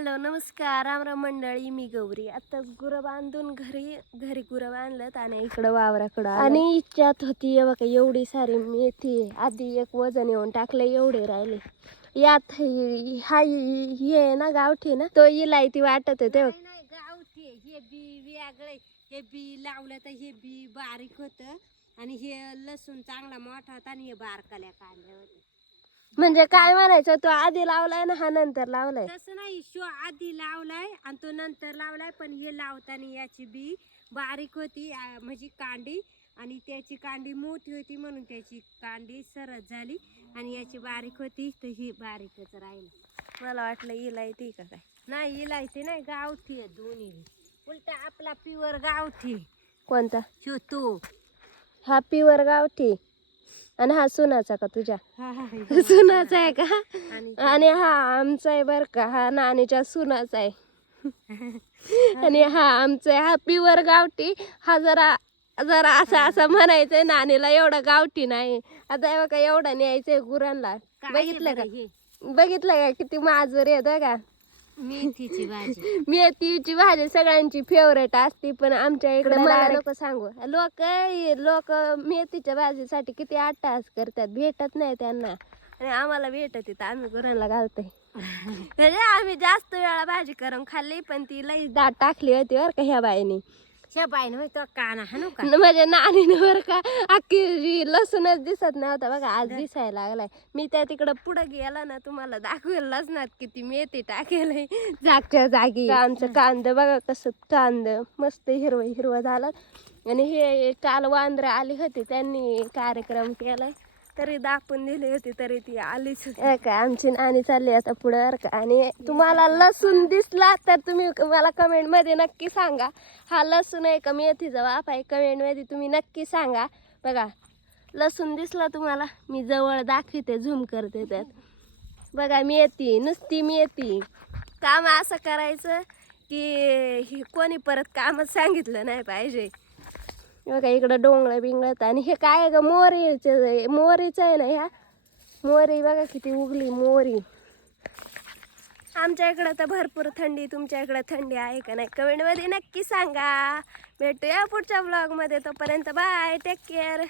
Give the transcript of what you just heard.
Hello नमस्कार रामराम मंडळी, मी गौरी. आता गुरं बांधून घरी गुरं बांधलं आणि इकडं वावराकडं आणि इच्छात होती बघा एवढी सारी मेथी. आधी एक वजन येऊन टाकले, एवढे राहिले. यात हे ना गावठी ना तो इलायती वाटत होते. गावठी हे बी वेगळे, हे बी लावलं तर हे बी बारीक होत आणि हे लसूण चांगला मोठा होता आणि हे बारकाल्या कांद्या होते. म्हणजे काय म्हणायचं, तो आधी लावलाय ना हा नंतर लावलाय? तसं नाही, शो आधी लावलाय आणि तो नंतर लावलाय. पण हे लावताना याची बी बारीक होती म्हणजे कांडी, आणि त्याची कांडी मोठी होती म्हणून त्याची कांडी सरळ झाली आणि याची बारीक होती तर ही बारीकच राहिली. मला वाटलं इलायती का काय. नाही इलायची नाही, गावठी आहे दोन्ही. उलटा आपला प्युअर गावठी. कोणता? शो तो हा प्युअर गावठी आणि हा सुनाचा का तुझ्या? हा सुनाचा आहे का? आणि हा आमचा आहे बर का, हा नानीच्या सुनाचा आहे. आणि हा आमचा आहे, हा प्युअर गावठी. हा जरा जरा असा म्हणायचंय नानीला, एवढा गावठी नाही. आता बघा एवढा न्यायचंय गुरांना. बघितलं का? बघितलं का किती माजूर येत का? मेथीची भाजी. मेथीची भाजी सगळ्यांची फेवरेट असते, पण आमच्या इकडे मला नको सांगू. लोक मेथीच्या भाजीसाठी किती अट्टाहास करतात, भेटत नाही त्यांना आणि आम्हाला भेटत येत. आम्ही गुरांना घालतोय. म्हणजे आम्ही जास्त वेळा भाजी करून खाल्ली, पण ती लई दाट टाकली होती बर का ह्या बाईने. ह्या बाईन होय तो काना हाणू का? म्हणजे नानीने बर का अख्खी लसूणच दिसत नव्हता बघा, आज दिसायला लागलाय. मी त्या तिकडं पुढे गेला ना तुम्हाला दाखवेल लसणात किती मेथी टाकेल जागच्या जागी. आमचं कांद बघा कसं, कांद मस्त हिरवं हिरवं झालं. आणि हे काल वांद्र आली होती, त्यांनी कार्यक्रम केलाय तरी दाखवून दिली होती, तरी ती आलीच का. आमची नानी चालली आता पुढं का. आणि तुम्हाला लसूण दिसला तर तुम्ही मला कमेंट मध्ये नक्की सांगा, हा लसूण आहे का मेथीचा वाफ आहे? कमेंट मध्ये तुम्ही नक्की सांगा. बघा लसूण दिसला तुम्हाला, मी जवळ दाखवते, झूम करते त्यात. बघा मेथी, नुसती मेथी. काम असं करायचं की कोणी परत कामच सांगितलं नाही पाहिजे. बघा इकडं डोंगळं बिंगळत. आणि हे काय ग, मोरीच आहे ना. ह्या मोरी बघा किती उगली मोरी. आमच्या इकडं तर भरपूर थंडी. तुमच्या इकडं थंडी आहे का नाही कमेंट मध्ये नक्की सांगा. भेटूया पुढच्या ब्लॉग मध्ये. तोपर्यंत बाय, टेक केअर.